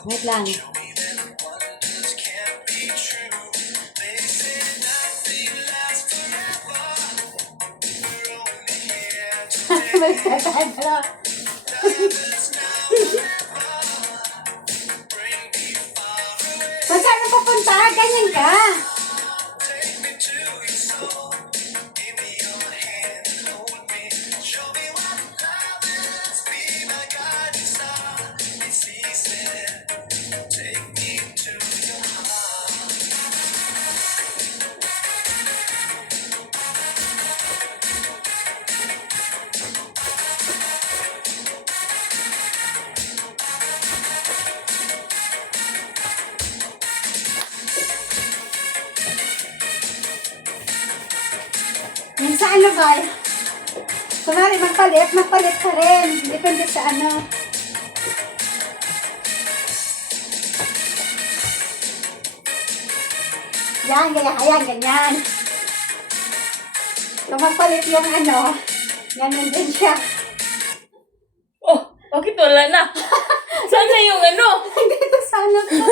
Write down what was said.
Wait lang. May tatalo. Saan na papunta? Ganyan ka. Minsan ano ba? Kunwari magpalit ka rin. Depende sa ano. Yan, ayan, ganyan. Kung magpalit yung ano, ganun din siya. Oh, bakit wala na? Saan na yung ano? Dito sa ano to?